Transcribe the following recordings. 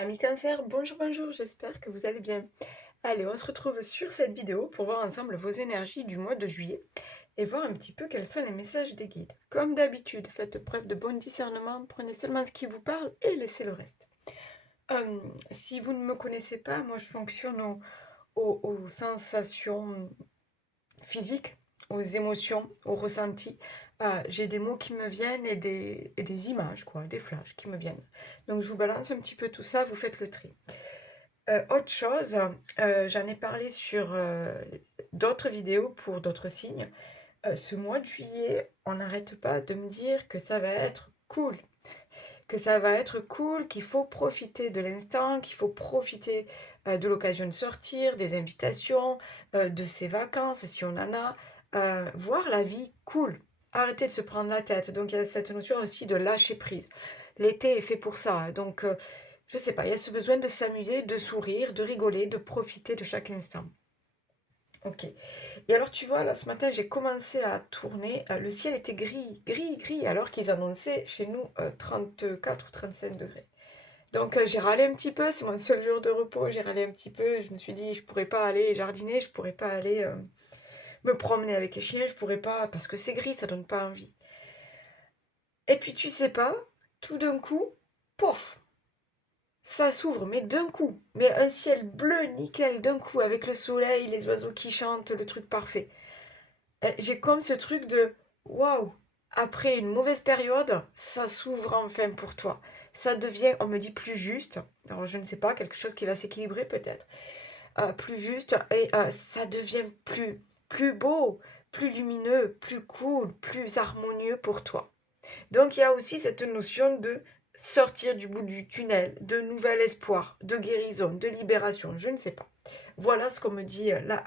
Amis Cancer, bonjour, bonjour, j'espère que vous allez bien. Allez, on se retrouve sur cette vidéo pour voir ensemble vos énergies du mois de juillet et voir un petit peu quels sont les messages des guides. Comme d'habitude, faites preuve de bon discernement, prenez seulement ce qui vous parle et laissez le reste. Si vous ne me connaissez pas, moi je fonctionne aux sensations physiques, aux émotions, aux ressentis. J'ai des mots qui me viennent et des images, quoi, des flashs qui me viennent. Donc je vous balance un petit peu tout ça, vous faites le tri. Autre chose, j'en ai parlé sur d'autres vidéos pour d'autres signes. Ce mois de juillet, on n'arrête pas de me dire que ça va être cool. Que ça va être cool, qu'il faut profiter de l'instant, qu'il faut profiter de l'occasion de sortir, des invitations, de ses vacances si on en a. Voir la vie cool. Arrêter de se prendre la tête. Donc il y a cette notion aussi de lâcher prise. L'été est fait pour ça. Donc je sais pas, il y a ce besoin de s'amuser, de sourire, de rigoler, de profiter de chaque instant. Ok. Et alors tu vois, là ce matin j'ai commencé à tourner, le ciel était gris, gris, gris, alors qu'ils annonçaient chez nous 34 ou 35 degrés. Donc j'ai râlé un petit peu, c'est mon seul jour de repos, j'ai râlé un petit peu, je me suis dit je pourrais pas aller jardiner, je pourrais pas aller me promener avec les chiens, je pourrais pas, parce que c'est gris, ça donne pas envie. Et puis tu sais pas, tout d'un coup, pof, ça s'ouvre, mais d'un coup. Mais un ciel bleu nickel d'un coup, avec le soleil, les oiseaux qui chantent, le truc parfait. J'ai comme ce truc de waouh, après une mauvaise période, ça s'ouvre enfin pour toi. Ça devient, on me dit plus juste. Alors je ne sais pas, quelque chose qui va s'équilibrer peut-être. Plus juste et ça devient plus beau, plus lumineux, plus cool, plus harmonieux pour toi. Donc il y a aussi cette notion de sortir du bout du tunnel, de nouvel espoir, de guérison, de libération, je ne sais pas. Voilà ce qu'on me dit là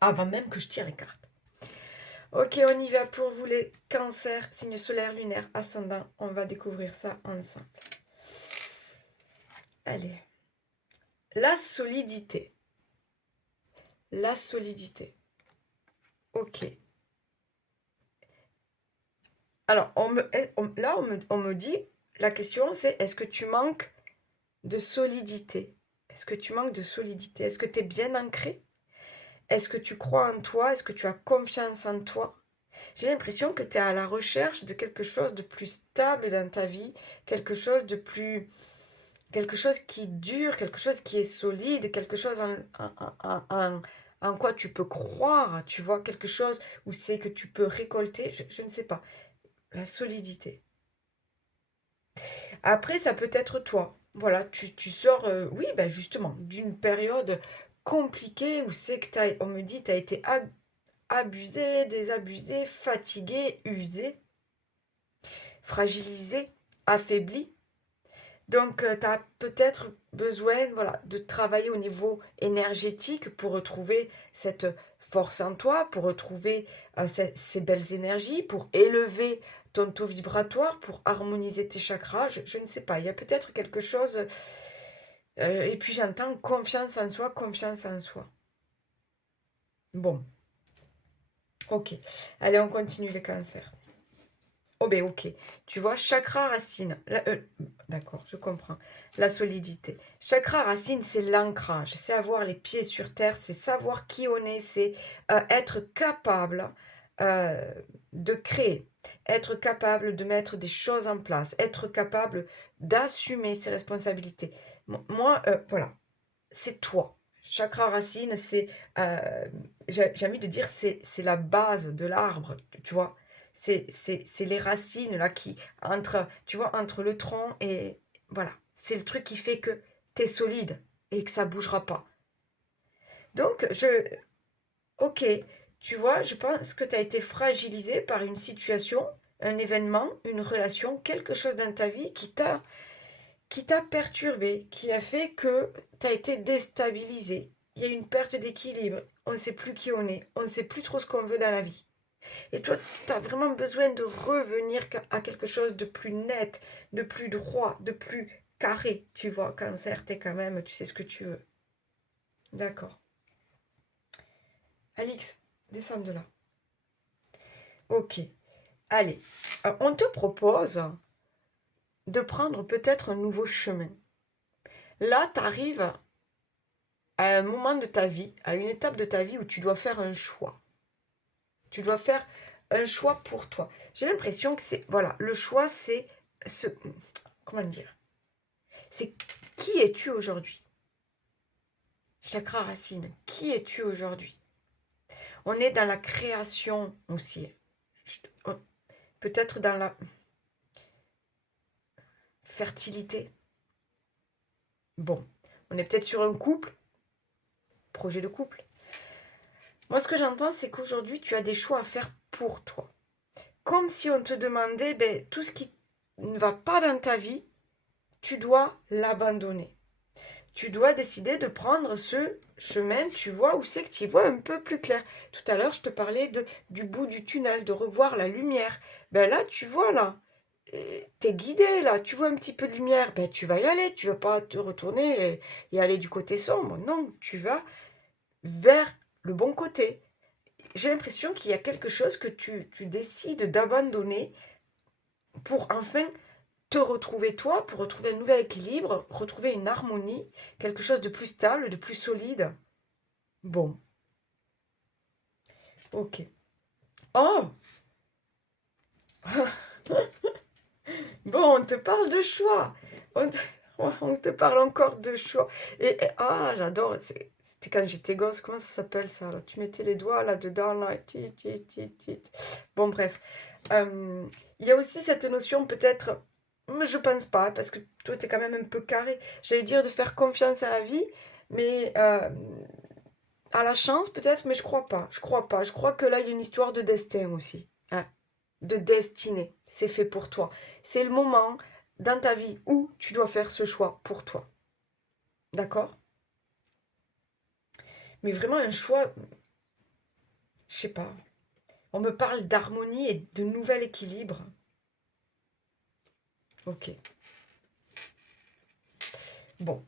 avant même que je tire les cartes. Ok, on y va pour vous les cancers, signes solaires, lunaires, ascendant. On va découvrir ça ensemble. Allez. La solidité. La solidité. Ok. Alors, là, on me dit, la question c'est, est-ce que tu manques de solidité? Est-ce que tu manques de solidité? Est-ce que tu es bien ancré? Est-ce que tu crois en toi? Est-ce que tu as confiance en toi? J'ai l'impression que tu es à la recherche de quelque chose de plus stable dans ta vie, quelque chose de plus... quelque chose qui dure, quelque chose qui est solide, quelque chose en quoi tu peux croire, tu vois, quelque chose où c'est que tu peux récolter, je ne sais pas, la solidité. Après, ça peut être toi. Voilà, tu sors, oui, ben justement, d'une période compliquée où c'est que on me dit, tu as été abusé, désabusé, fatigué, usé, fragilisé, affaibli. Donc, tu as peut-être besoin, voilà, de travailler au niveau énergétique pour retrouver cette force en toi, pour retrouver ces belles énergies, pour élever ton taux vibratoire, pour harmoniser tes chakras. Je ne sais pas, il y a peut-être quelque chose. Et puis j'entends confiance en soi, confiance en soi. Bon, ok. Allez, on continue les cancers. Oh ben ok, tu vois, chakra racine, d'accord, je comprends, la solidité. Chakra racine, c'est l'ancrage, c'est avoir les pieds sur terre, c'est savoir qui on est, c'est être capable euh, de créer, être capable de mettre des choses en place, être capable d'assumer ses responsabilités. Moi, voilà, c'est toi. Chakra racine, c'est, j'ai envie de dire, c'est la base de l'arbre, tu vois. C'est les racines là qui, tu vois, entre le tronc et, voilà. C'est le truc qui fait que tu es solide et que ça bougera pas. Donc, ok, tu vois, je pense que tu as été fragilisé par une situation, un événement, une relation, quelque chose dans ta vie qui t'a perturbé, qui a fait que tu as été déstabilisé. Il y a une perte d'équilibre. On ne sait plus qui on est. On ne sait plus trop ce qu'on veut dans la vie. Et toi, tu as vraiment besoin de revenir à quelque chose de plus net, de plus droit, de plus carré. Tu vois, cancer, t'es quand même, tu sais ce que tu veux. D'accord. Alix, descends de là. Ok. Allez, on te propose de prendre peut-être un nouveau chemin. Là, tu arrives à un moment de ta vie, à une étape de ta vie où tu dois faire un choix. Tu dois faire un choix pour toi. J'ai l'impression que c'est, voilà, le choix, c'est ce, comment dire, c'est qui es-tu aujourd'hui? Chakra racine, qui es-tu aujourd'hui? On est dans la création aussi. Peut-être dans la fertilité. Bon, on est peut-être sur un couple, projet de couple. Moi, ce que j'entends, c'est qu'aujourd'hui, tu as des choix à faire pour toi. Comme si on te demandait, ben, tout ce qui ne va pas dans ta vie, tu dois l'abandonner. Tu dois décider de prendre ce chemin, tu vois, où c'est que tu y vois un peu plus clair. Tout à l'heure, je te parlais du bout du tunnel, de revoir la lumière. Ben là, tu vois, là, t'es guidé, là, tu vois un petit peu de lumière, ben tu vas y aller, tu vas pas te retourner et aller du côté sombre. Non, tu vas vers le bon côté. J'ai l'impression qu'il y a quelque chose que tu décides d'abandonner pour enfin te retrouver toi, pour retrouver un nouvel équilibre, retrouver une harmonie, quelque chose de plus stable, de plus solide. Bon, ok. Oh, bon, on te parle de choix. On te, on te parle encore de choix. Ah, j'adore. C'était quand j'étais gosse. Comment ça s'appelle ça là? Tu mettais les doigts là-dedans, là. Tit, tit, tit, tit. Bon, bref. Il y a aussi cette notion, peut-être, mais je pense pas, parce que toi, tu es quand même un peu carré. J'allais dire de faire confiance à la vie, mais à la chance, peut-être, mais je crois pas. Je crois pas. Je crois que là, il y a une histoire de destin aussi. Hein, de destinée. C'est fait pour toi. C'est le moment dans ta vie où tu dois faire ce choix pour toi. D'accord? Mais vraiment un choix, je sais pas. On me parle d'harmonie et de nouvel équilibre. Ok. Bon.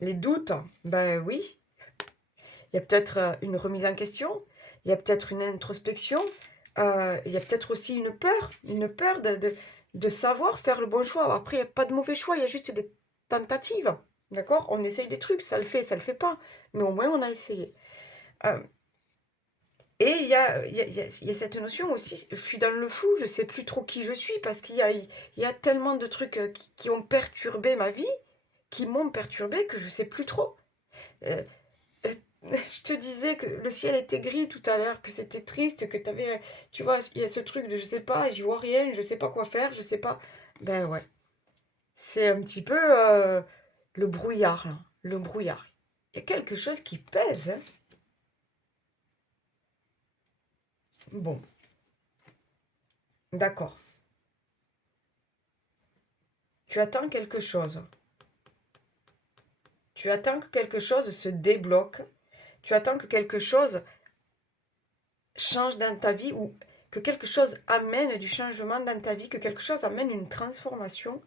Les doutes, ben oui. Il y a peut-être une remise en question. Il y a peut-être une introspection. Il y a peut-être aussi une peur de savoir faire le bon choix. Après, il n'y a pas de mauvais choix, il y a juste des tentatives. D'accord? On essaye des trucs, ça le fait pas. Mais au moins, on a essayé. Euh, et il y a cette notion aussi, je suis dans le flou, je sais plus trop qui je suis, parce il y a tellement de trucs qui ont perturbé ma vie, qui m'ont perturbé, que je sais plus trop. Euh, euh, je te disais que le ciel était gris tout à l'heure, que c'était triste, que tu avais, tu vois, il y a ce truc de je sais pas, j'y vois rien, je sais pas quoi faire, je sais pas. Ben ouais, c'est un petit peu le brouillard, là, le brouillard. Il y a quelque chose qui pèse, hein. Bon, d'accord. Tu attends quelque chose. Tu attends que quelque chose se débloque. Tu attends que quelque chose change dans ta vie ou que quelque chose amène du changement dans ta vie, que quelque chose amène une transformation.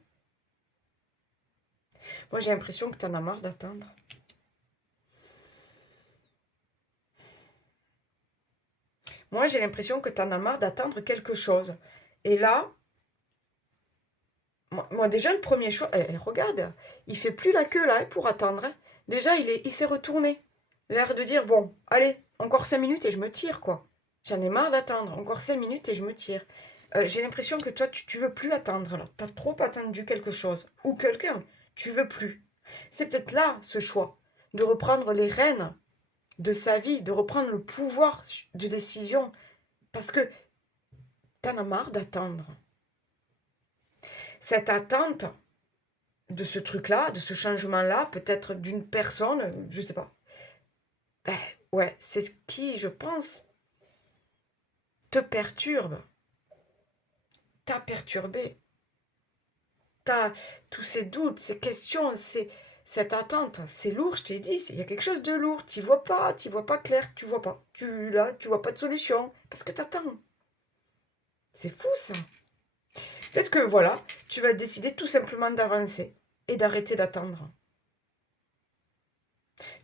Moi, j'ai l'impression que tu en as marre d'attendre. Moi, j'ai l'impression que tu en as marre d'attendre quelque chose. Et là, moi déjà, le premier choix, regarde, il fait plus la queue là hein, pour attendre. Hein. Déjà, il s'est retourné. L'air de dire, bon, allez, encore 5 minutes et je me tire, quoi. J'en ai marre d'attendre. Encore 5 minutes et je me tire. J'ai l'impression que toi, tu veux plus attendre, là. T'as trop attendu quelque chose. Ou quelqu'un. Tu veux plus. C'est peut-être là, ce choix. De reprendre les rênes de sa vie. De reprendre le pouvoir de décision. Parce que t'en as marre d'attendre. Cette attente de ce truc-là, de ce changement-là, peut-être d'une personne, je sais pas. Ben, ouais, c'est ce qui, je pense, te perturbe. T'a perturbé. T'as tous ces doutes, ces questions, cette attente. C'est lourd, je t'ai dit, il y a quelque chose de lourd. Tu vois pas clair, tu vois pas. Tu vois pas de solution. Parce que t'attends. C'est fou ça. Peut-être que voilà, tu vas décider tout simplement d'avancer et d'arrêter d'attendre.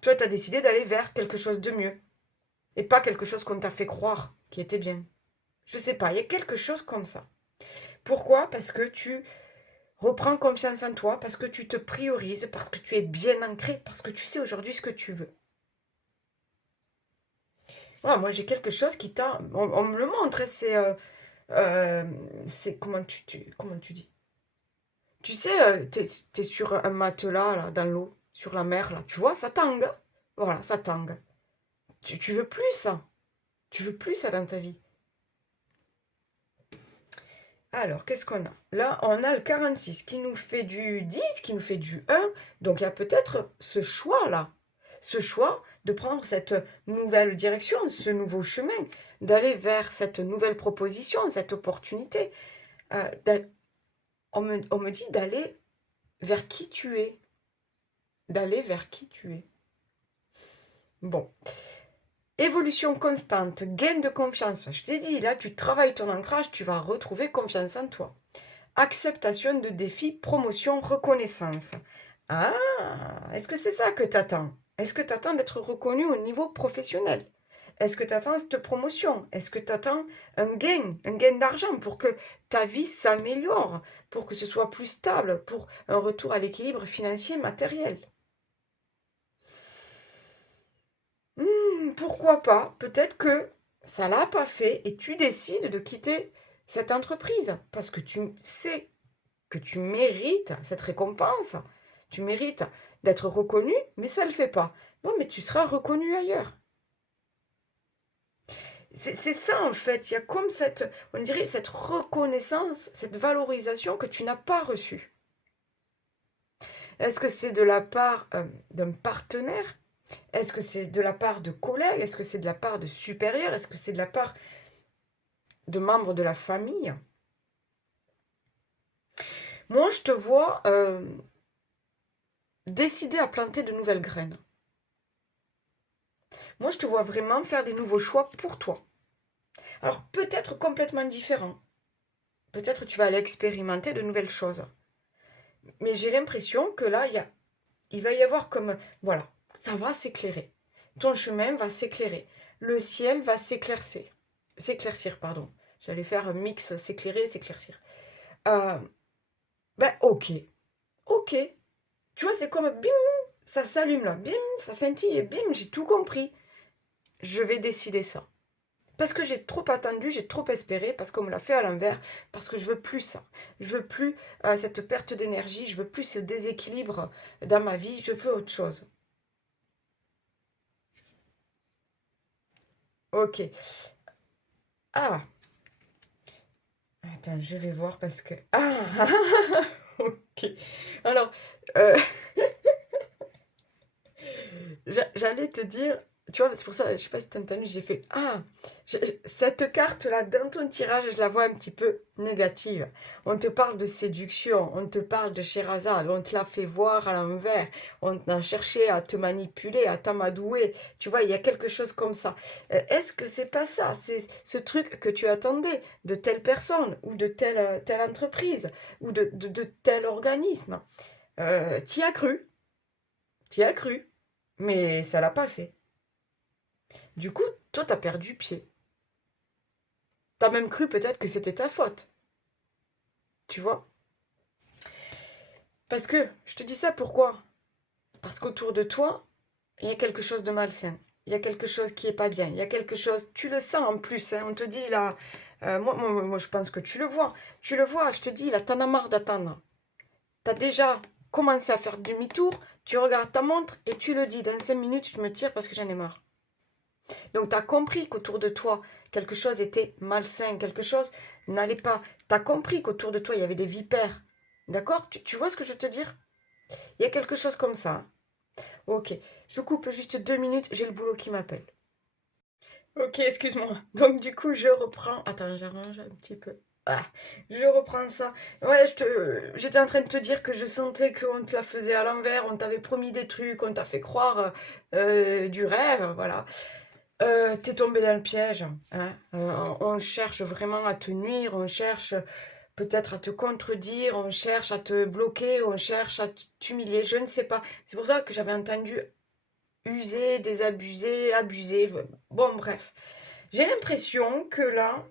Toi, tu as décidé d'aller vers quelque chose de mieux. Et pas quelque chose qu'on t'a fait croire qui était bien. Je sais pas, il y a quelque chose comme ça. Pourquoi? Parce que tu Reprends confiance en toi parce que tu te priorises, parce que tu es bien ancré, parce que tu sais aujourd'hui ce que tu veux. Voilà, moi, j'ai quelque chose qui t'a... On me le montre, hein, c'est comment tu dis? Tu sais, t'es sur un matelas, là, dans l'eau, sur la mer, là. Tu vois, ça tangue. Voilà, ça tangue. Tu veux plus ça. Tu veux plus ça dans ta vie. Alors, qu'est-ce qu'on a? Là, on a le 46 qui nous fait du 10, qui nous fait du 1. Donc, il y a peut-être ce choix-là. Ce choix de prendre cette nouvelle direction, ce nouveau chemin, d'aller vers cette nouvelle proposition, cette opportunité. On me dit d'aller vers qui tu es. D'aller vers qui tu es. Bon. Évolution constante, gain de confiance. Je t'ai dit, là, tu travailles ton ancrage, tu vas retrouver confiance en toi. Acceptation de défis, promotion, reconnaissance. Ah, est-ce que c'est ça que tu attends? Est-ce que tu attends d'être reconnu au niveau professionnel? Est-ce que tu attends cette promotion? Est-ce que tu attends un gain d'argent pour que ta vie s'améliore, pour que ce soit plus stable, pour un retour à l'équilibre financier matériel? Pourquoi pas? Peut-être que ça l'a pas fait et tu décides de quitter cette entreprise parce que tu sais que tu mérites cette récompense. Tu mérites d'être reconnu, mais ça ne le fait pas. Non, mais tu seras reconnu ailleurs. C'est ça en fait, il y a comme cette, on dirait cette reconnaissance, cette valorisation que tu n'as pas reçue. Est-ce que c'est de la part d'un partenaire? Est-ce que c'est de la part de collègues? Est-ce que c'est de la part de supérieurs? Est-ce que c'est de la part de membres de la famille? Moi, je te vois décider à planter de nouvelles graines. Moi, je te vois vraiment faire des nouveaux choix pour toi. Alors, peut-être complètement différents. Peut-être tu vas aller expérimenter de nouvelles choses. Mais j'ai l'impression que là, il va y avoir comme... Voilà, ça va s'éclairer. Ton chemin va s'éclairer. Le ciel va s'éclaircir. S'éclaircir, pardon. J'allais faire un mix s'éclairer, s'éclaircir. Ben, ok. Ok. Tu vois, c'est comme bim, ça s'allume là. Bim, ça scintille et bim, j'ai tout compris. Je vais décider ça. Parce que j'ai trop attendu, j'ai trop espéré, parce qu'on me l'a fait à l'envers, parce que je veux plus ça. Je veux plus cette perte d'énergie, je veux plus ce déséquilibre dans ma vie, je veux autre chose. Ok. Ah. Attends, je vais voir parce que... Ah. Ok. Alors, euh, j'allais te dire, tu vois, c'est pour ça, je sais pas si t'as entendu, j'ai fait, ah, cette carte-là, dans ton tirage, je la vois un petit peu négative. On te parle de séduction, on te parle de Sherazade, on te l'a fait voir à l'envers, on a cherché à te manipuler, à t'amadouer, tu vois, il y a quelque chose comme ça. Est-ce que c'est pas ça? C'est ce truc que tu attendais de telle personne, ou de telle entreprise, ou de tel organisme. T'y as cru, t'y as cru, mais ça l'a pas fait. Du coup, toi, t'as perdu pied. T'as même cru peut-être que c'était ta faute. Tu vois? Parce que, je te dis ça pourquoi? Parce qu'autour de toi, il y a quelque chose de malsain. Il y a quelque chose qui est pas bien. Il y a quelque chose, tu le sens en plus, hein, on te dit là, moi, je pense que tu le vois. Tu le vois, je te dis, là, t'en as marre d'attendre. T'as déjà commencé à faire demi-tour, tu regardes ta montre et tu le dis, dans 5 minutes, je me tire parce que j'en ai marre. Donc, tu as compris qu'autour de toi, quelque chose était malsain, quelque chose n'allait pas. Tu as compris qu'autour de toi, il y avait des vipères. D'accord? Tu vois ce que je veux te dire? Il y a quelque chose comme ça. Ok, je coupe juste 2 minutes, j'ai le boulot qui m'appelle. Ok, excuse-moi. Donc, du coup, je reprends. Attends, j'arrange un petit peu. Ah, je reprends ça. Ouais, j'étais en train de te dire que je sentais qu'on te la faisait à l'envers, on t'avait promis des trucs, on t'a fait croire du rêve, voilà. T'es tombé dans le piège, hein. On cherche vraiment à te nuire, on cherche peut-être à te contredire, on cherche à te bloquer, on cherche à t'humilier, je ne sais pas. C'est pour ça que j'avais entendu user, désabusé, abuser. Bon, bref. J'ai l'impression que là,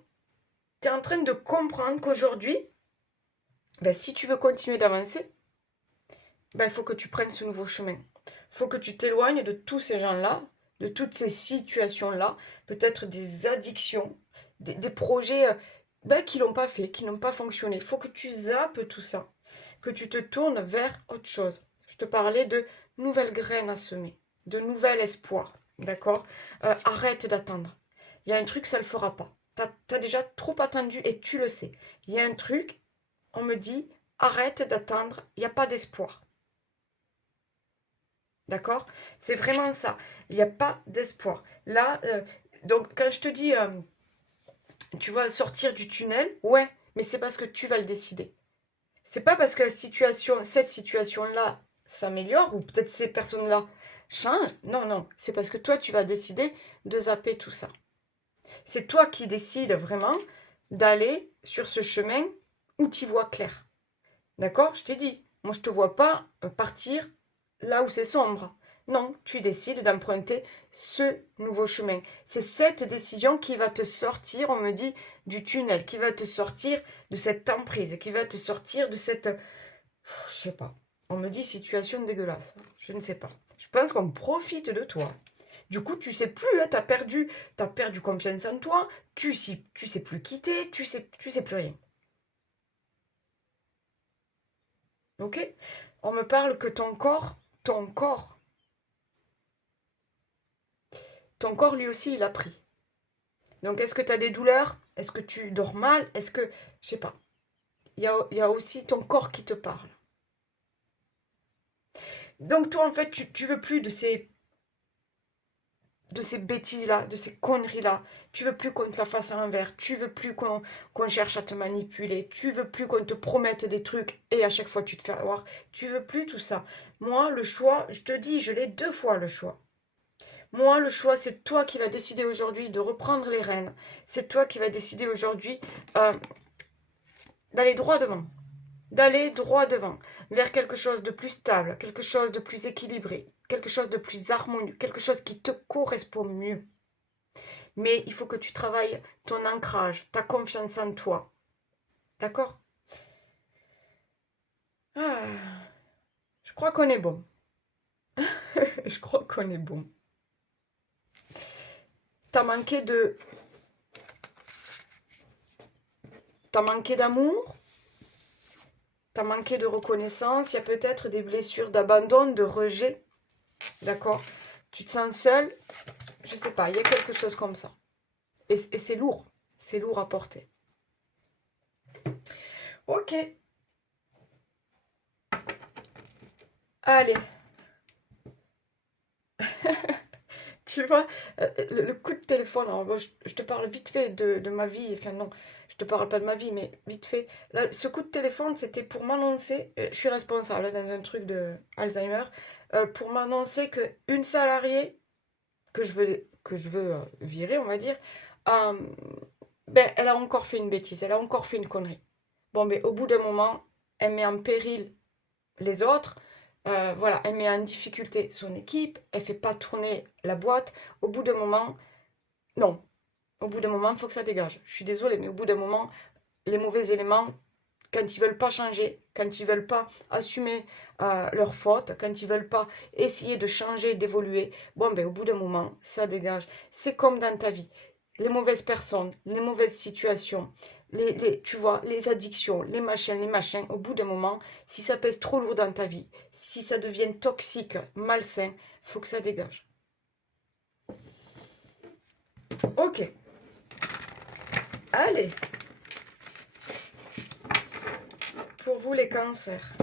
t'es en train de comprendre qu'aujourd'hui, Ben, si tu veux continuer d'avancer, ben, il faut que tu prennes ce nouveau chemin. Il faut que tu t'éloignes de tous ces gens-là, de toutes ces situations-là, peut-être des addictions, des projets ben, qui l'ont pas fait, qui n'ont pas fonctionné. Il faut que tu zappes tout ça, que tu te tournes vers autre chose. Je te parlais de nouvelles graines à semer, de nouvel espoir, d'accord. Arrête d'attendre. Il y a un truc, ça ne le fera pas. T'as déjà trop attendu et tu le sais. Il y a un truc, on me dit, arrête d'attendre, il n'y a pas d'espoir. D'accord? C'est vraiment ça. Il n'y a pas d'espoir. Là, donc quand je te dis, tu vas sortir du tunnel, ouais, mais c'est parce que tu vas le décider. C'est pas parce que cette situation-là s'améliore ou peut-être ces personnes-là changent. Non, non, c'est parce que toi, tu vas décider de zapper tout ça. C'est toi qui décides vraiment d'aller sur ce chemin où tu vois clair. D'accord? Je t'ai dit, moi je te vois pas partir là où c'est sombre. Non, tu décides d'emprunter ce nouveau chemin. C'est cette décision qui va te sortir, on me dit, du tunnel, qui va te sortir de cette emprise, qui va te sortir de cette, je sais pas, on me dit situation dégueulasse. Je ne sais pas. Je pense qu'on profite de toi. Du coup, tu sais plus, hein, t'as perdu confiance en toi, tu sais plus quitter, tu sais plus rien. Ok? On me parle que ton corps, ton corps lui aussi, il a pris. Donc, est-ce que tu as des douleurs? Est-ce que tu dors mal? Est-ce que, je sais pas, il y a aussi ton corps qui te parle. Donc, toi, en fait, tu veux plus de ces bêtises-là, de ces conneries-là. Tu veux plus qu'on te la fasse à l'envers. Tu veux plus qu'on cherche à te manipuler. Tu veux plus qu'on te promette des trucs et à chaque fois tu te fais avoir. Tu veux plus tout ça. Moi, le choix, je te dis, je l'ai 2 fois le choix. Moi, le choix, c'est toi qui vas décider aujourd'hui de reprendre les rênes. C'est toi qui vas décider aujourd'hui euh, d'aller droit devant. D'aller droit devant, vers quelque chose de plus stable, quelque chose de plus équilibré, quelque chose de plus harmonieux, quelque chose qui te correspond mieux. Mais il faut que tu travailles ton ancrage, ta confiance en toi. D'accord? Ah, je crois qu'on est bon. Je crois qu'on est bon. T'as manqué de... T'as manqué d'amour, t'as manqué de reconnaissance, il y a peut-être des blessures d'abandon, de rejet. D'accord? Tu te sens seul, je sais pas, il y a quelque chose comme ça. Et c'est lourd à porter. Ok, allez, tu vois, le coup de téléphone, alors, bon, je te parle vite fait de ma vie, enfin non, je te parle pas de ma vie, mais vite fait. Là, ce coup de téléphone, c'était pour m'annoncer, je suis responsable hein, dans un truc de Alzheimer, pour m'annoncer que une salariée que je veux virer, on va dire, euh, ben, elle a encore fait une bêtise, elle a encore fait une connerie. Bon, mais au bout d'un moment, elle met en péril les autres. Voilà, elle met en difficulté son équipe, elle fait pas tourner la boîte. Au bout d'un moment, non. Au bout d'un moment, il faut que ça dégage. Je suis désolée, mais au bout d'un moment, les mauvais éléments, quand ils veulent pas changer, quand ils veulent pas assumer leurs fautes, quand ils veulent pas essayer de changer, d'évoluer, bon, ben, au bout d'un moment, ça dégage. C'est comme dans ta vie. Les mauvaises personnes, les mauvaises situations, tu vois, les addictions, les machins, au bout d'un moment, si ça pèse trop lourd dans ta vie, si ça devient toxique, malsain, faut que ça dégage. Ok, allez, pour vous les cancers.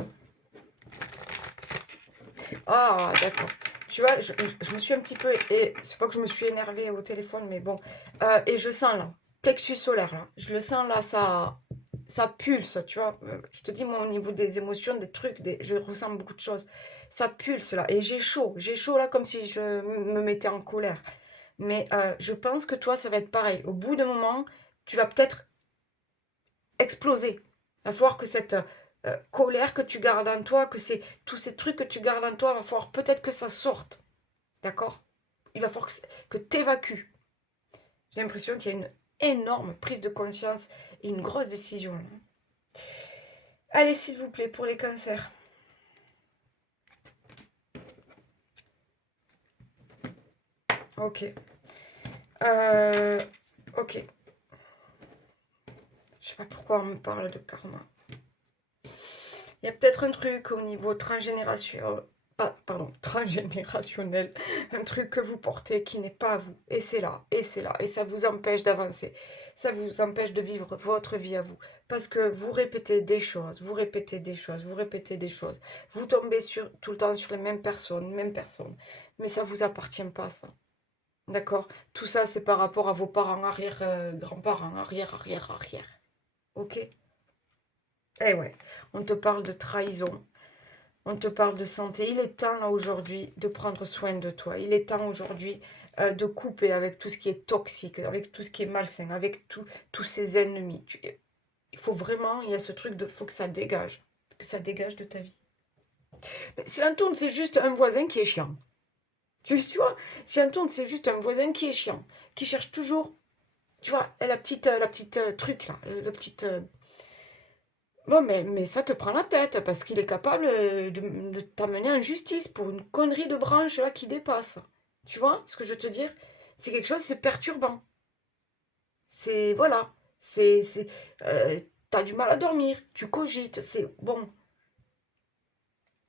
Ah, d'accord. Tu vois, je me suis un petit peu... Et c'est pas que je me suis énervée au téléphone, mais bon. Et je sens là, plexus solaire, là. Je le sens là, ça pulse, tu vois. Je te dis, moi, au niveau des émotions, des trucs, je ressens beaucoup de choses. Ça pulse là. Et j'ai chaud là, comme si je me mettais en colère. Mais je pense que toi, ça va être pareil. Au bout d'un moment, tu vas peut-être exploser. Il va falloir que cette colère que tu gardes en toi, que tous ces trucs que tu gardes en toi, il va falloir peut-être que ça sorte. D'accord? Il va falloir que tu évacues. J'ai l'impression qu'il y a une énorme prise de conscience et une grosse décision. Allez, s'il vous plaît, pour les cancers. Ok. Ok. Je sais pas pourquoi on me parle de karma. Il y a peut-être un truc au niveau transgénérationnel. Ah, pardon, transgénérationnel. Un truc que vous portez qui n'est pas à vous. Et c'est là, et c'est là. Et ça vous empêche d'avancer. Ça vous empêche de vivre votre vie à vous. Parce que vous répétez des choses, vous répétez des choses, vous répétez des choses. Vous tombez tout le temps sur les mêmes personnes, Mais ça vous appartient pas, ça. D'accord? Tout ça, c'est par rapport à vos parents, arrière, grands-parents, arrière, arrière, arrière. Ok? Eh ouais, on te parle de trahison, on te parle de santé. Il est temps, là, aujourd'hui, de prendre soin de toi. Il est temps, aujourd'hui, de couper avec tout ce qui est toxique, avec tout ce qui est malsain, avec tous ces ennemis. Il faut vraiment, il y a ce truc de, faut que ça dégage de ta vie. Mais si l'entourne, c'est juste un voisin qui est chiant. Tu vois, si l'entourne, c'est juste un voisin qui est chiant, qui cherche toujours, tu vois, la petite truc, là, la petite... Bon, mais ça te prend la tête, parce qu'il est capable de t'amener en justice pour une connerie de branche, là, qui dépasse. Tu vois ce que je veux te dire? C'est quelque chose, c'est perturbant. C'est, voilà, c'est, t'as du mal à dormir, tu cogites, c'est, bon,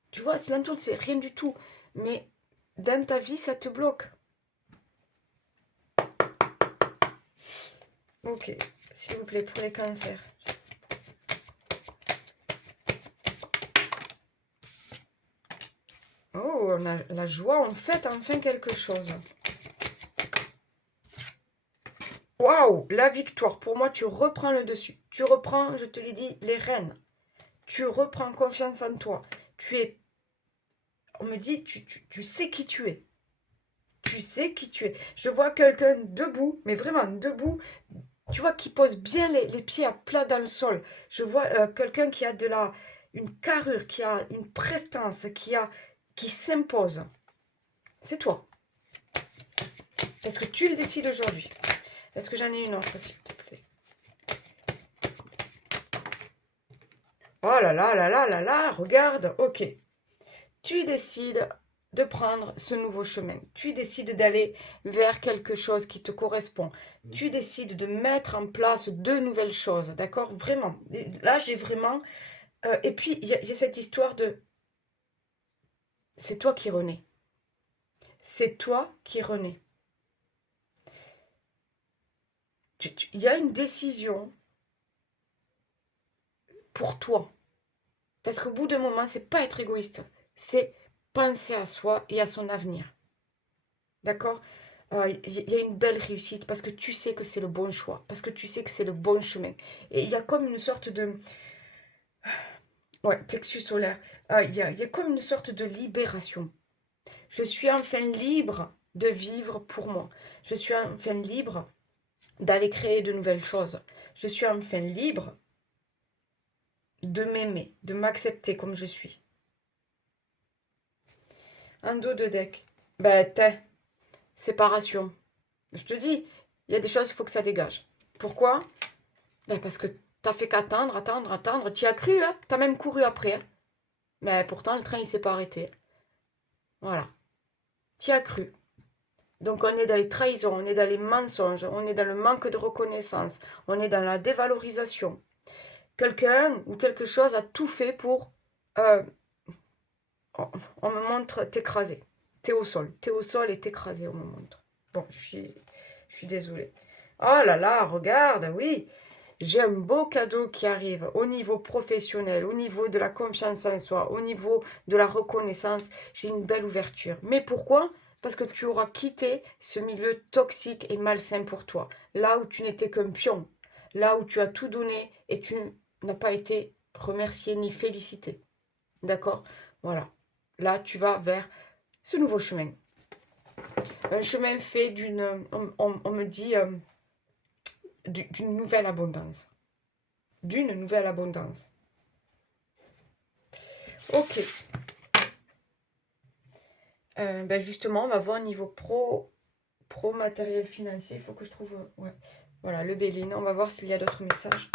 tu vois, si l'entourne, c'est rien du tout, mais dans ta vie, ça te bloque. Ok, s'il vous plaît, pour les cancers. Oh, on a la joie, on fête enfin quelque chose. Waouh, la victoire. Pour moi, tu reprends le dessus. Tu reprends, je te l'ai dit, les rênes. Tu reprends confiance en toi. Tu es... On me dit, tu sais qui tu es. Tu sais qui tu es. Je vois quelqu'un debout, mais vraiment debout, tu vois, qui pose bien les pieds à plat dans le sol. Je vois quelqu'un qui a une carrure, qui a une prestance, qui s'impose. C'est toi. Est-ce que tu le décides aujourd'hui? Est-ce que j'en ai une autre, s'il te plaît? Oh là là là là là là, regarde, ok. Tu décides de prendre ce nouveau chemin. Tu décides d'aller vers quelque chose qui te correspond. Tu décides de mettre en place de nouvelles choses, d'accord? Vraiment. Là, j'ai vraiment... et puis, il y a cette histoire de... C'est toi qui renais. C'est toi qui renais. Il y a une décision pour toi. Parce qu'au bout d'un moment, c'est pas être égoïste. C'est penser à soi et à son avenir. D'accord? Il y a une belle réussite parce que tu sais que c'est le bon choix, parce que tu sais que c'est le bon chemin. Et il y a comme une sorte de... Ouais, plexus solaire. Il y a comme une sorte de libération. Je suis enfin libre de vivre pour moi. Je suis enfin libre d'aller créer de nouvelles choses. Je suis enfin libre de m'aimer, de m'accepter comme je suis. Un dos de deck. Ben, séparation. Je te dis, il y a des choses, il faut que ça dégage. Pourquoi? Ben parce que t'as fait qu'attendre, attendre, attendre. T'y as cru, hein? T'as même couru après. Hein? Mais pourtant, le train, il s'est pas arrêté. Voilà. T'y as cru. Donc, on est dans les trahisons, on est dans les mensonges, on est dans le manque de reconnaissance, on est dans la dévalorisation. Quelqu'un ou quelque chose a tout fait pour... euh, on me montre t'écraser. T'es au sol. T'es au sol et t'écraser, on me montre. Bon, je suis désolée. Oh là là, regarde, oui. J'ai un beau cadeau qui arrive au niveau professionnel, au niveau de la confiance en soi, au niveau de la reconnaissance. J'ai une belle ouverture. Mais pourquoi? Parce que tu auras quitté ce milieu toxique et malsain pour toi. Là où tu n'étais qu'un pion. Là où tu as tout donné et tu n'as pas été remercié ni félicité. D'accord? Voilà. Là, tu vas vers ce nouveau chemin. Un chemin fait d'une, on me dit, d'une nouvelle abondance. D'une nouvelle abondance. Ok. Ben justement, on va voir au niveau pro matériel financier. Il faut que je trouve... Ouais. Voilà, le Béline. On va voir s'il y a d'autres messages.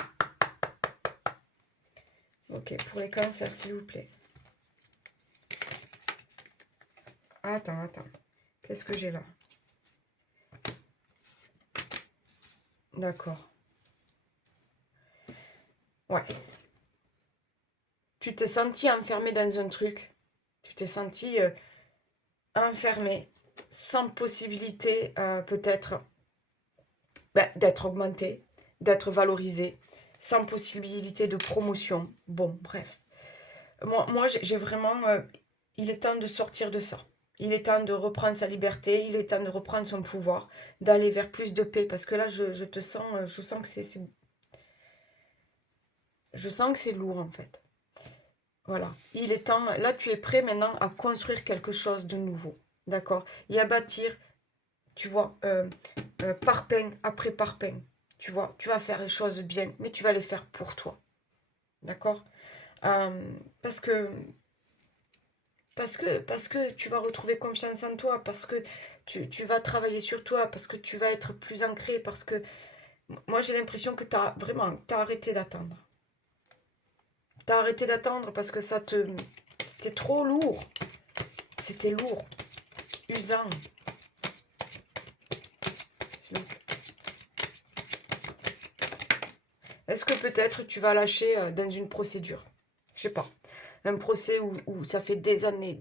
Ok, pour les cancers, s'il vous plaît. Attends. Qu'est-ce que j'ai là? D'accord. Ouais. Tu t'es senti enfermé dans un truc. Tu t'es senti enfermé, sans possibilité peut-être d'être augmenté, d'être valorisé, sans possibilité de promotion. Bon, bref. Moi j'ai vraiment... il est temps de sortir de ça. Il est temps de reprendre sa liberté, il est temps de reprendre son pouvoir, d'aller vers plus de paix. Parce que là, je te sens, je sens que je sens que c'est lourd en fait. Voilà. Il est temps, là tu es prêt maintenant à construire quelque chose de nouveau. D'accord? Et à bâtir, tu vois, parpaing après parpaing. Tu vois, tu vas faire les choses bien, mais tu vas les faire pour toi. D'accord? Parce que parce que tu vas retrouver confiance en toi, parce que tu vas travailler sur toi, parce que tu vas être plus ancré, parce que moi j'ai l'impression que tu as vraiment arrêté d'attendre. Tu as arrêté d'attendre parce que c'était trop lourd. C'était lourd, usant. Est-ce que peut-être tu vas lâcher dans une procédure? Je sais pas. Un procès où ça fait des années,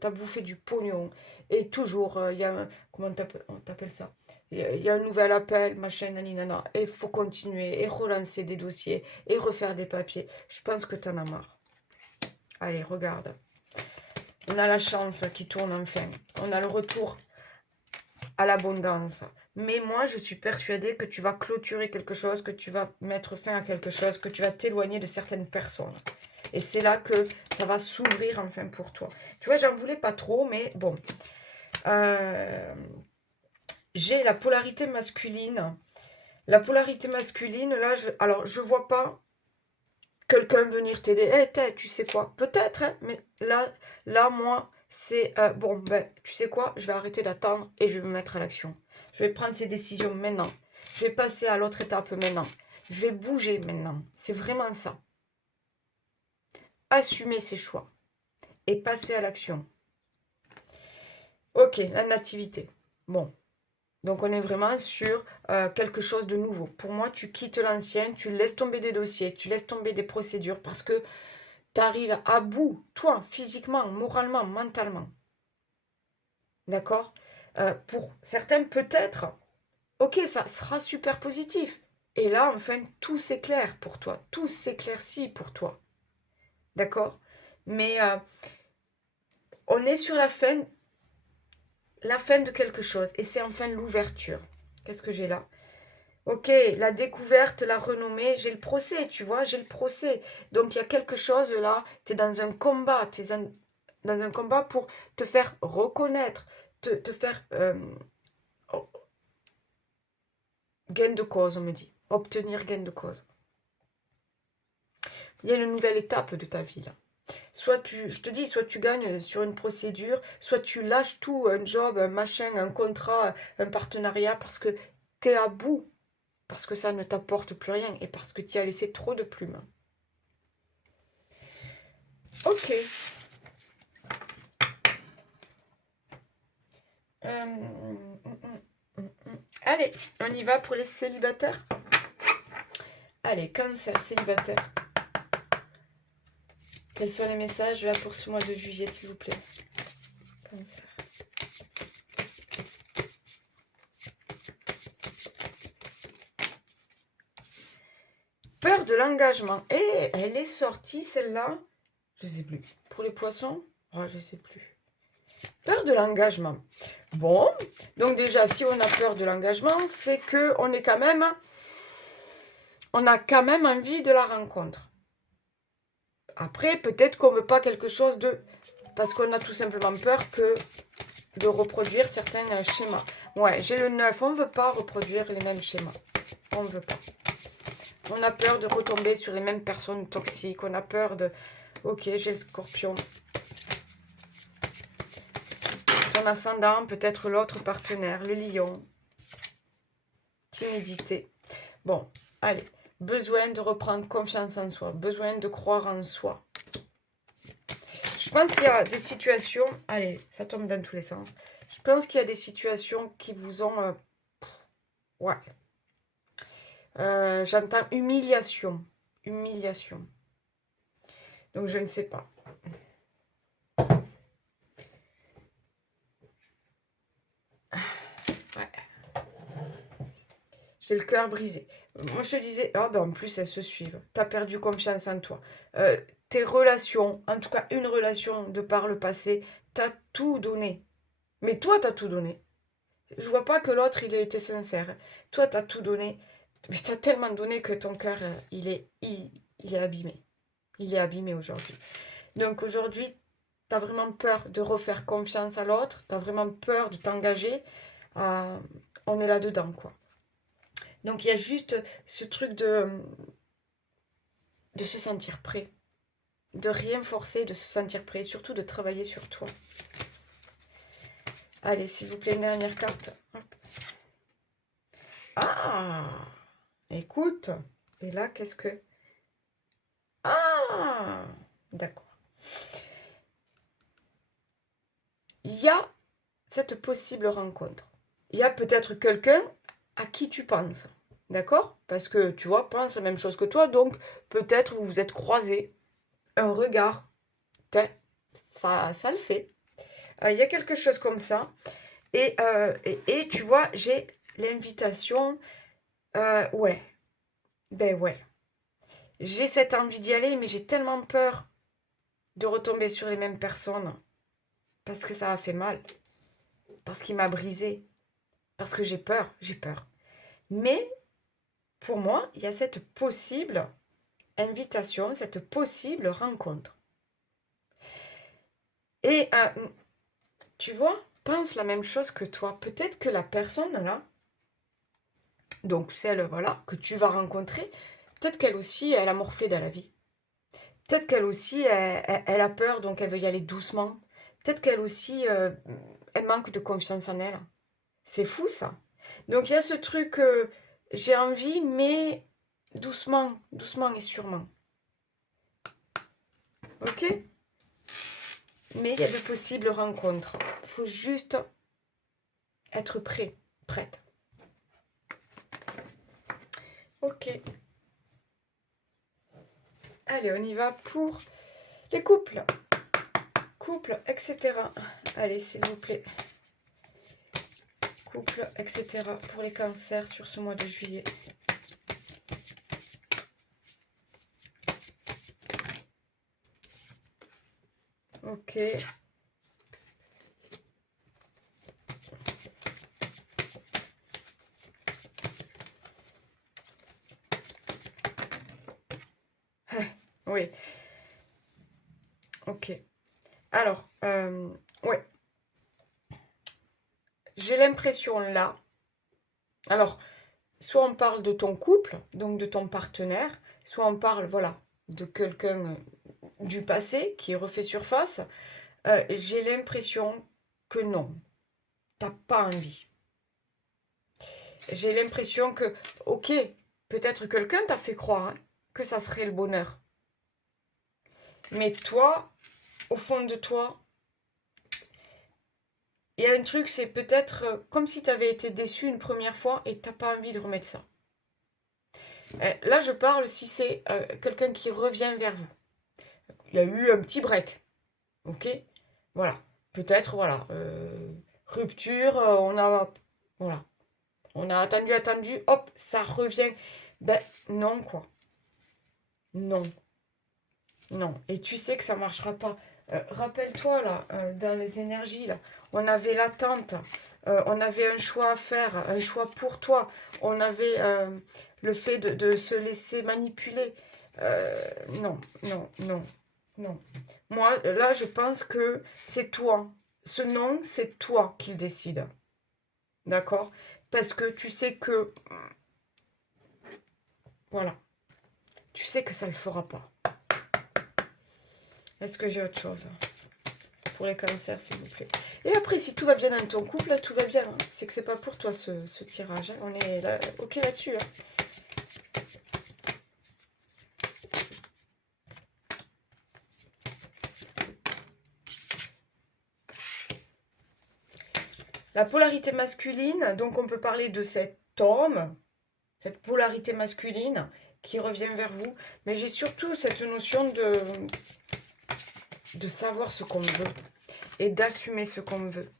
t'as bouffé du pognon, et toujours, il y a un, comment on t'appelle ça? Il y a un nouvel appel, machin, naninana, et il faut continuer, et relancer des dossiers, et refaire des papiers. Je pense que t'en as marre. Allez, regarde. On a la chance qui tourne enfin. On a le retour à l'abondance. Mais moi, je suis persuadée que tu vas clôturer quelque chose, que tu vas mettre fin à quelque chose, que tu vas t'éloigner de certaines personnes. Et c'est là que ça va s'ouvrir enfin pour toi. Tu vois, j'en voulais pas trop, mais bon. J'ai la polarité masculine. La polarité masculine, là, alors je vois pas quelqu'un venir t'aider. Eh, tu sais quoi? Peut-être, hein, mais là, moi, c'est... bon, ben, tu sais quoi? Je vais arrêter d'attendre et je vais me mettre à l'action. Je vais prendre ces décisions maintenant. Je vais passer à l'autre étape maintenant. Je vais bouger maintenant. C'est vraiment ça. Assumer ses choix et passer à l'action. Ok, la nativité. Bon, donc on est vraiment sur quelque chose de nouveau. Pour moi, tu quittes l'ancien, tu laisses tomber des dossiers, tu laisses tomber des procédures parce que tu arrives à bout, toi, physiquement, moralement, mentalement. D'accord? Pour certains, peut-être, ok, ça sera super positif. Et là, enfin, tout s'éclaire pour toi, tout s'éclaircit pour toi. D'accord? Mais on est sur la fin de quelque chose, et c'est enfin l'ouverture. Qu'est-ce que j'ai là? Ok, la découverte, la renommée, j'ai le procès, tu vois, j'ai le procès. Donc il y a quelque chose là, tu es dans un combat, dans un combat pour te faire reconnaître, te faire oh, gain de cause, on me dit. Obtenir gain de cause. Il y a une nouvelle étape de ta vie là. Je te dis, soit tu gagnes sur une procédure, soit tu lâches tout, un job, un machin, un contrat, un partenariat, parce que tu es à bout, parce que ça ne t'apporte plus rien et parce que tu as laissé trop de plumes. Ok. Allez, on y va pour les célibataires. Allez, cancer, célibataire. Quels sont les messages là pour ce mois de juillet, s'il vous plaît? Cancer. Peur de l'engagement. Et elle est sortie, celle-là. Je sais plus. Pour les poissons? Oh, je sais plus. Peur de l'engagement. Bon, donc déjà, si on a peur de l'engagement, c'est que on a quand même envie de la rencontre. Après, peut-être qu'on veut pas quelque chose de... Parce qu'on a tout simplement peur de reproduire certains schémas. Ouais, j'ai le 9, on ne veut pas reproduire les mêmes schémas. On ne veut pas. On a peur de retomber sur les mêmes personnes toxiques. On a peur de... Ok, j'ai le scorpion. Ton ascendant, peut-être l'autre partenaire, le lion. Timidité. Bon, allez. besoin de reprendre confiance en soi, besoin de croire en soi. Je pense qu'il y a des situations... Allez, ça tombe dans tous les sens. Je pense qu'il y a des situations qui vous ont... ouais. J'entends humiliation. Humiliation. Donc, je ne sais pas. Ouais. J'ai le cœur brisé. Moi, je te disais... Oh, ben, en plus, elles se suivent. Tu as perdu confiance en toi. Tes relations, en tout cas une relation de par le passé, tu as tout donné. Mais toi, tu as tout donné. Je vois pas que l'autre, il ait été sincère. Toi, tu as tout donné. Mais tu as tellement donné que ton cœur, il est abîmé. Il est abîmé aujourd'hui. Donc aujourd'hui, tu as vraiment peur de refaire confiance à l'autre. Tu as vraiment peur de t'engager. On est là-dedans, quoi. Donc il y a juste ce truc de se sentir prêt. De rien forcer, de se sentir prêt. Surtout de travailler sur toi. Allez, s'il vous plaît, une dernière carte. Hop. Ah, écoute. Et là, qu'est-ce que... Ah, d'accord. Il y a cette possible rencontre. Il y a peut-être quelqu'un à qui tu penses. D'accord? Parce que, tu vois, pense la même chose que toi. Donc, peut-être vous vous êtes croisés. Un regard. Ça le fait. Il y a quelque chose comme ça. Et tu vois, j'ai l'invitation. Ouais. Ben ouais. J'ai cette envie d'y aller, mais j'ai tellement peur de retomber sur les mêmes personnes. Parce que ça a fait mal. Parce qu'il m'a brisé. Parce que j'ai peur. J'ai peur. Mais, pour moi, il y a cette possible invitation, cette possible rencontre. Et, tu vois, pense la même chose que toi. Peut-être que la personne, là, donc celle, voilà, que tu vas rencontrer, peut-être qu'elle aussi, elle a morflé dans la vie. Peut-être qu'elle aussi, elle a peur, donc elle veut y aller doucement. Peut-être qu'elle aussi, elle manque de confiance en elle. C'est fou, ça. Donc, il y a ce truc, j'ai envie, mais doucement, doucement et sûrement. Ok? Mais il y a de possibles rencontres. Il faut juste être prêt, prête. Ok. Allez, on y va pour les couples. Couple, etc. Allez, s'il vous plaît. Couple, etc. Pour les cancers sur ce mois de juillet. Ok. Oui. Ok. Alors, ouais. J'ai l'impression là. Alors, soit on parle de ton couple, donc de ton partenaire, soit on parle, voilà, de quelqu'un du passé qui refait surface. J'ai l'impression que non, t'as pas envie. J'ai l'impression que, ok, peut-être quelqu'un t'a fait croire que ça serait le bonheur. Mais toi, au fond de toi, il y a un truc, c'est peut-être comme si tu avais été déçu une première fois et t'as pas envie de remettre ça. Là, je parle si c'est quelqu'un qui revient vers vous. Il y a eu un petit break. Ok? Voilà. Peut-être, voilà. Rupture, voilà. On a attendu, hop, ça revient. Ben, non, quoi. Non. Non. Et tu sais que ça marchera pas. Rappelle-toi, là, dans les énergies, là, on avait l'attente, on avait un choix à faire, un choix pour toi. On avait le fait de se laisser manipuler. Non, non, non, non. Moi, là, je pense que c'est toi. Ce non, c'est toi qui le décide. D'accord? Parce que tu sais que... Voilà. Tu sais que ça ne le fera pas. Est-ce que j'ai autre chose pour les cancers, s'il vous plaît? Et après, si tout va bien dans ton couple, tout va bien. Hein. C'est que c'est pas pour toi ce tirage. Hein. On est là, ok là-dessus. Hein. La polarité masculine, donc on peut parler de cet homme, cette polarité masculine qui revient vers vous. Mais j'ai surtout cette notion de savoir ce qu'on veut et d'assumer ce qu'on veut.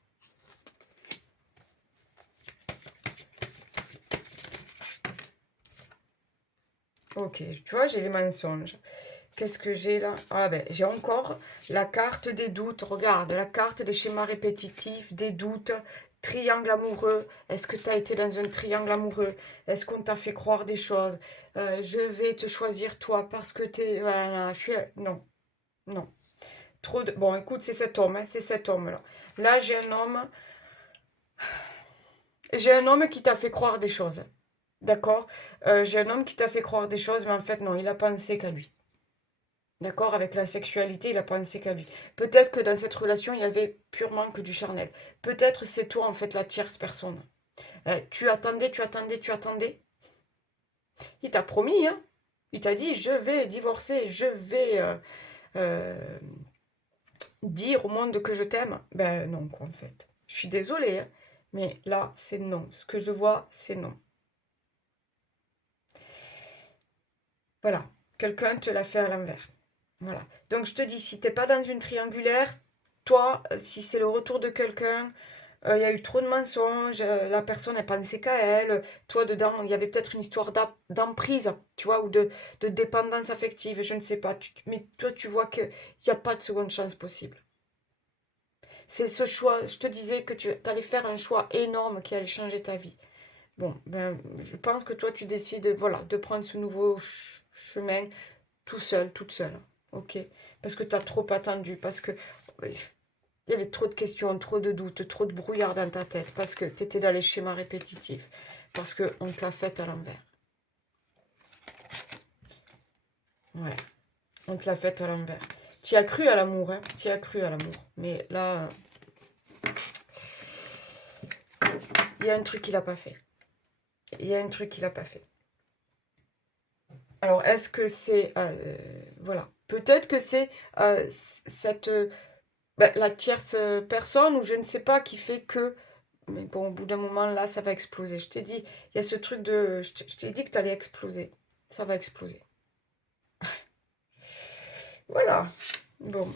Ok, tu vois, j'ai les mensonges. Qu'est-ce que j'ai là? Ah ben, j'ai encore la carte des doutes. Regarde, la carte des schémas répétitifs, des doutes, triangle amoureux. Est-ce que tu as été dans un triangle amoureux? Est-ce qu'on t'a fait croire des choses? Je vais te choisir toi parce que t'es... Voilà, non, non. Trop de... Bon, écoute, c'est cet homme, hein, c'est cet homme-là. Là, j'ai un homme... J'ai un homme qui t'a fait croire des choses. D'accord? J'ai un homme qui t'a fait croire des choses, mais en fait, non, il a pensé qu'à lui. D'accord? Avec la sexualité, il a pensé qu'à lui. Peut-être que dans cette relation, il y avait purement que du charnel. Peut-être c'est toi, en fait, la tierce personne. Tu attendais, tu attendais, tu attendais. Il t'a promis, hein? Il t'a dit, je vais divorcer, je vais euh, dire au monde que je t'aime. Ben non, quoi, en fait. Je suis désolée, hein, mais là, c'est non. Ce que je vois, c'est non. Voilà. Quelqu'un te l'a fait à l'envers. Voilà. Donc je te dis, si t'es pas dans une triangulaire, toi, si c'est le retour de quelqu'un, il y a eu trop de mensonges, la personne elle pensait qu'à elle, toi dedans, il y avait peut-être une histoire d'emprise, tu vois, ou de dépendance affective, je ne sais pas. Mais toi, tu vois qu'il n'y a pas de seconde chance possible. C'est ce choix, je te disais que tu allais faire un choix énorme qui allait changer ta vie. Bon, ben, je pense que toi, tu décides, voilà, de prendre ce nouveau chemin tout seul, toute seule. Ok? Parce que tu as trop attendu, parce que il y avait trop de questions, trop de doutes, trop de brouillard dans ta tête, parce que tu étais dans les schémas répétitifs, parce qu'on te l'a fait à l'envers. Ouais, on te l'a fait à l'envers. Tu as cru à l'amour, hein? Tu as cru à l'amour. Mais là, il y a un truc qu'il n'a pas fait. Il y a un truc qu'il n'a pas fait. Alors, est-ce que c'est... voilà. Peut-être que c'est cette... la tierce personne, ou je ne sais pas, qui fait que... Mais bon, au bout d'un moment, là, ça va exploser. Je t'ai dit, il y a ce truc de... Je t'ai dit que tu allais exploser. Ça va exploser. Voilà. Bon.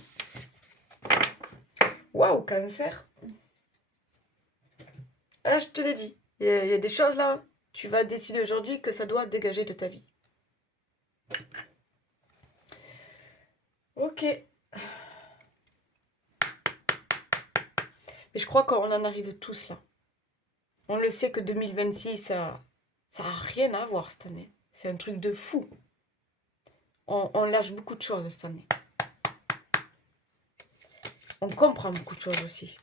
Waouh, cancer. Ah, je te l'ai dit. Il y a des choses là. Tu vas décider aujourd'hui que ça doit dégager de ta vie. Ok. Mais je crois qu'on en arrive tous là. On le sait que 2026, ça a rien à voir cette année. C'est un truc de fou. On lâche beaucoup de choses cette année. On comprend beaucoup de choses aussi.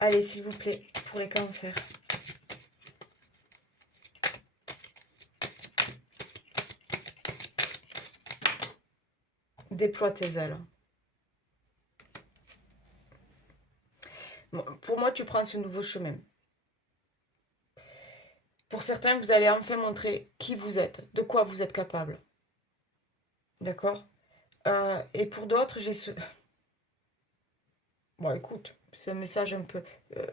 Allez, s'il vous plaît, pour les cancers. Déploie tes ailes. Bon, pour moi, tu prends ce nouveau chemin. Pour certains, vous allez enfin montrer qui vous êtes, de quoi vous êtes capable. D'accord? Et pour d'autres, j'ai ce... Bon, écoute, c'est un message un peu...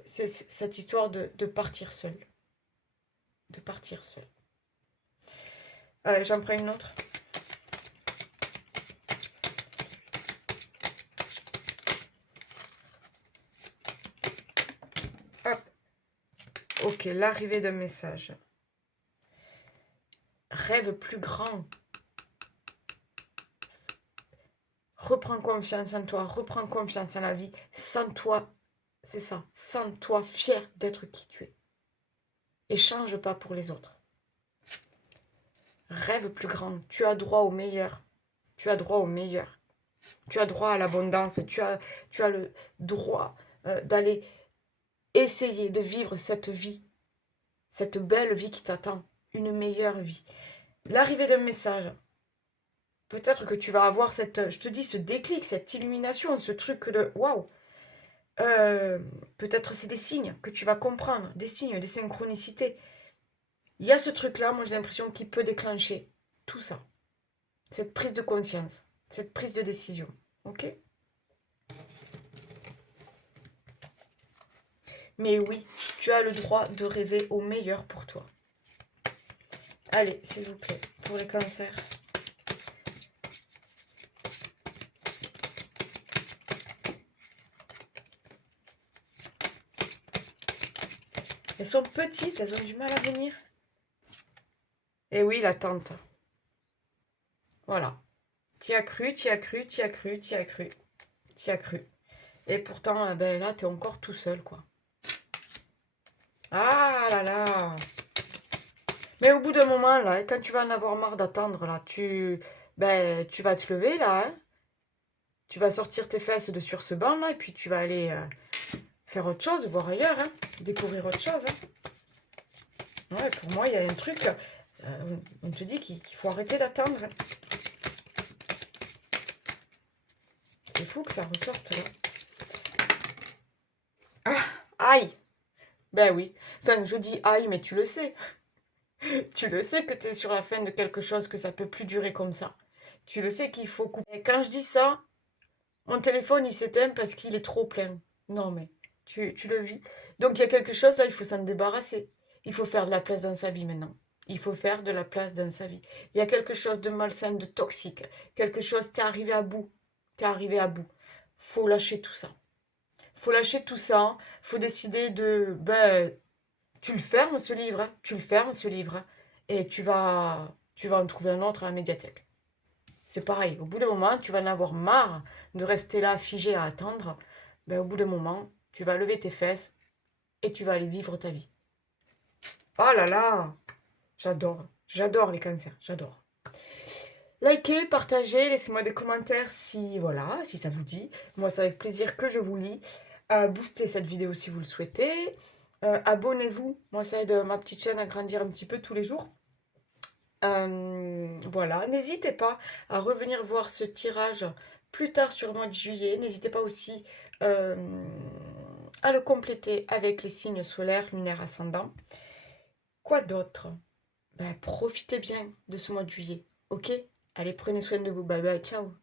c'est cette histoire de partir seul. De partir seul. Allez, j'en prends une autre. Hop. Ok, l'arrivée d'un message. Rêve plus grand. Reprends confiance en toi, reprends confiance en la vie. Sans toi, c'est ça, sans toi fier d'être qui tu es. Et change pas pour les autres. Rêve plus grand. Tu as droit au meilleur. Tu as droit au meilleur. Tu as droit à l'abondance. Tu as le droit d'aller essayer de vivre cette vie. Cette belle vie qui t'attend. Une meilleure vie. L'arrivée d'un message. Peut-être que tu vas avoir cette, je te dis, ce déclic, cette illumination, ce truc de waouh. Peut-être c'est des signes que tu vas comprendre, des signes, des synchronicités. Il y a ce truc-là, moi j'ai l'impression qu'il peut déclencher tout ça. Cette prise de conscience, cette prise de décision. Ok? Mais oui, tu as le droit de rêver au meilleur pour toi. Allez, s'il vous plaît, pour les cancers. Elles sont petites, elles ont du mal à venir. Et oui, la tante. Voilà. T'y as cru, t'y as cru, t'y as cru, t'y as cru. T'y as cru. Et pourtant, ben là, t'es encore tout seul, quoi. Ah là là. Mais au bout d'un moment, là, quand tu vas en avoir marre d'attendre, là, tu vas te lever, là, hein. Tu vas sortir tes fesses de sur ce banc, là, et puis tu vas aller faire autre chose, voir ailleurs, hein. Découvrir autre chose, hein. Ouais, pour moi, il y a un truc, on te dit qu'il faut arrêter d'attendre, hein. C'est fou que ça ressorte, là. Ah, aïe. Ben oui. Enfin, je dis aïe, mais tu le sais. Tu le sais que tu es sur la fin de quelque chose, que ça peut plus durer comme ça. Tu le sais qu'il faut couper. Et quand je dis ça, mon téléphone, il s'éteint parce qu'il est trop plein. Non, mais tu le vis. Donc, il y a quelque chose là, il faut s'en débarrasser. Il faut faire de la place dans sa vie maintenant. Il faut faire de la place dans sa vie. Il y a quelque chose de malsain, de toxique. Quelque chose, t'es arrivé à bout. T'es arrivé à bout. Faut lâcher tout ça. Faut lâcher tout ça. Faut décider de... Ben, tu le fermes ce livre, hein. Tu le fermes ce livre, hein. Et tu vas en trouver un autre à la médiathèque. C'est pareil, au bout d'un moment, tu vas en avoir marre de rester là figé à attendre. Ben, au bout d'un moment, tu vas lever tes fesses et tu vas aller vivre ta vie. Oh là là, j'adore les cancers, j'adore. Likez, partagez, laissez-moi des commentaires si, voilà, si ça vous dit. Moi, c'est avec plaisir que je vous lis. Boostez cette vidéo si vous le souhaitez. Abonnez-vous, moi ça aide ma petite chaîne à grandir un petit peu tous les jours. Voilà, n'hésitez pas à revenir voir ce tirage plus tard sur le mois de juillet. N'hésitez pas aussi à le compléter avec les signes solaires, lunaires, ascendants. Quoi d'autre? Ben, profitez bien de ce mois de juillet, ok? Allez, prenez soin de vous, bye bye, ciao!